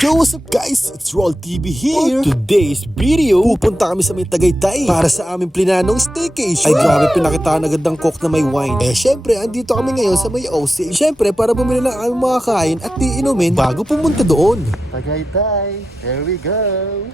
Yo, what's up guys? It's Roll TV here. For today's video, pupunta kami sa may Tagaytay para sa aming plinanong staycation. Ay grabe, pinakitaan agad ng coke na may wine. Eh syempre, andito kami ngayon sa may OC. Syempre, para bumili ng aming mga kain at iinumin bago pumunta doon. Tagaytay, here we go.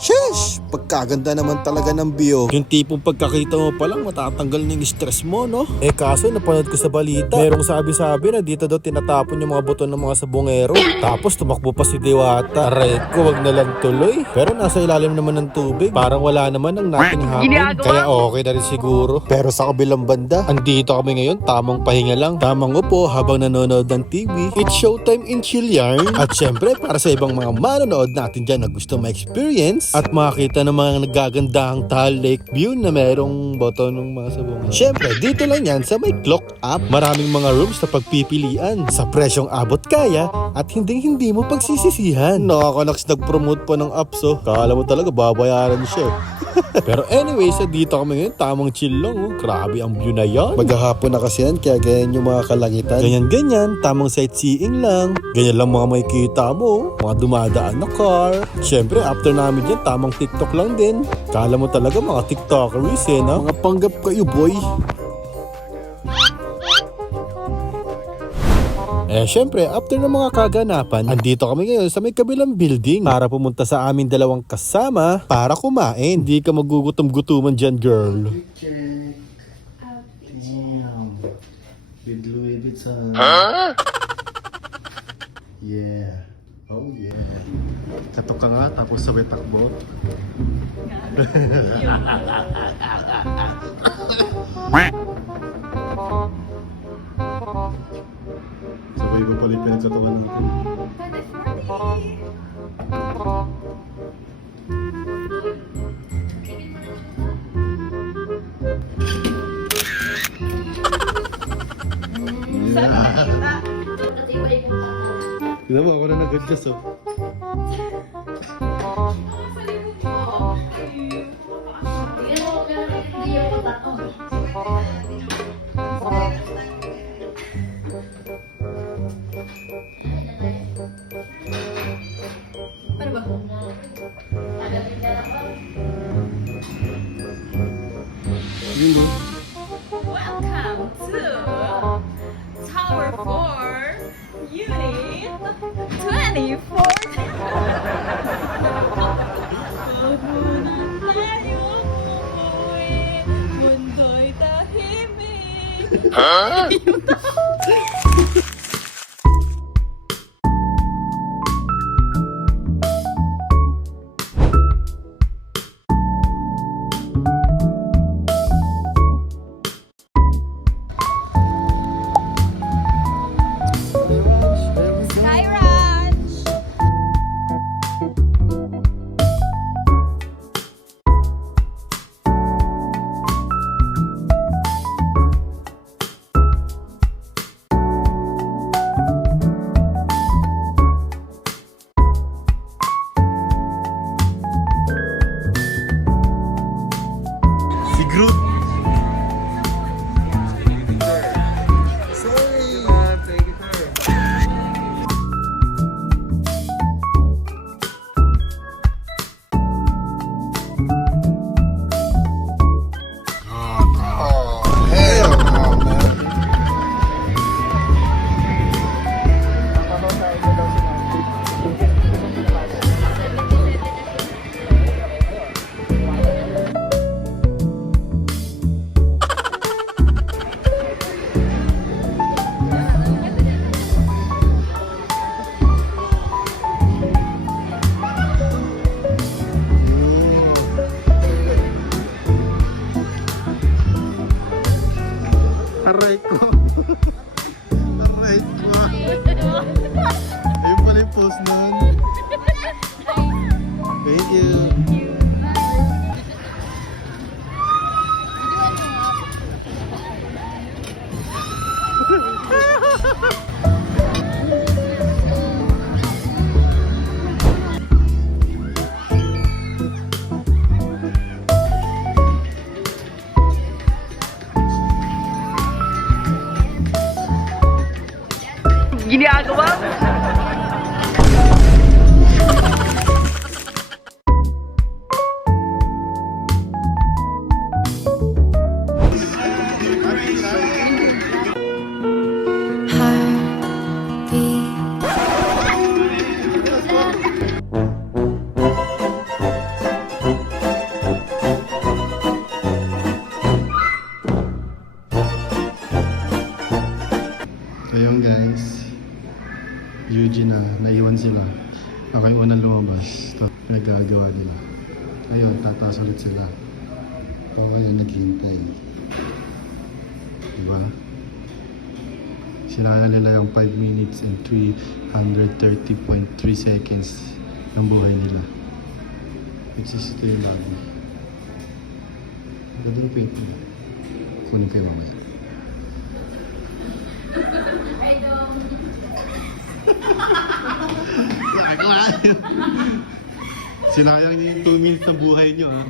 Sheesh! Pagkaganda naman talaga ng view. Yung tipong pagkakita mo pa lang matatanggal ng stress mo, no? Eh kaso napanood ko sa balita, merong sabi-sabi na dito daw tinatapon yung mga buto ng mga sabongero. Tapos tumakbo pa si Diwata. Aray ko, wag na lang tuloy. Pero nasa ilalim naman ng tubig. Parang wala naman ang nating hapon. Kaya okay na rin siguro. Pero sa kabilang banda, andito kami ngayon, tamang pahinga lang. Tamang upo habang nanonood ng TV. It's showtime in Chilyarn. At syempre, para sa ibang mga manonood natin dyan na gusto ma-experience at makita ng mga nagagandahang Taal Lake view na merong boto ng mga sabongan. Syempre, dito lang yan sa may Clock Up. Maraming mga rooms na pagpipilian sa presyong abot kaya at hindi mo pagsisisihan. Nakakanoks nag-promote pa ng apps, oh. Kala mo talaga babayaran siya. Pero anyway, sa dito kami ngayon, tamang chill lang, oh. Grabe ang view na yan. Maghahapon na kasi yan, kaya ganyan yung mga kalangitan. Ganyan, tamang sightseeing lang. Ganyan lang mga makikita mo, mga dumadaan na car. Syempre, after namin yan, tamang TikTok lang din. Kala mo talaga mga TikTokeries, eh, no? Mga panggap kayo, boy. Eh syempre, after ng mga kaganapan, andito kami ngayon sa may kabilang building para pumunta sa aming dalawang kasama para kumain. Hindi ka magugutom-gutuman dyan, girl. Check. Damn. With Louis Vuitton. Yeah. Oh yeah. Katok ka nga, tapos sabay takbo. Sabay ba pala yung pinagkatawa natin? Tignan mo, ako na nag-adjust, oh. Welcome to Tower 4, Unit 24. Pupunan tayo umuwi, mundo'y tahimik. Ayun, tataas ulit sila. So, ayun, naghihintay. Diba? Sinala nila yung 5 minutes and 330.3 seconds ng buhay nila. Which is ito yung lobby. Maganda yung paint nila. Kunin ko yung mamaya. I don't. Sinayang niyo yung 2 minutes ng buhay niyo, ha?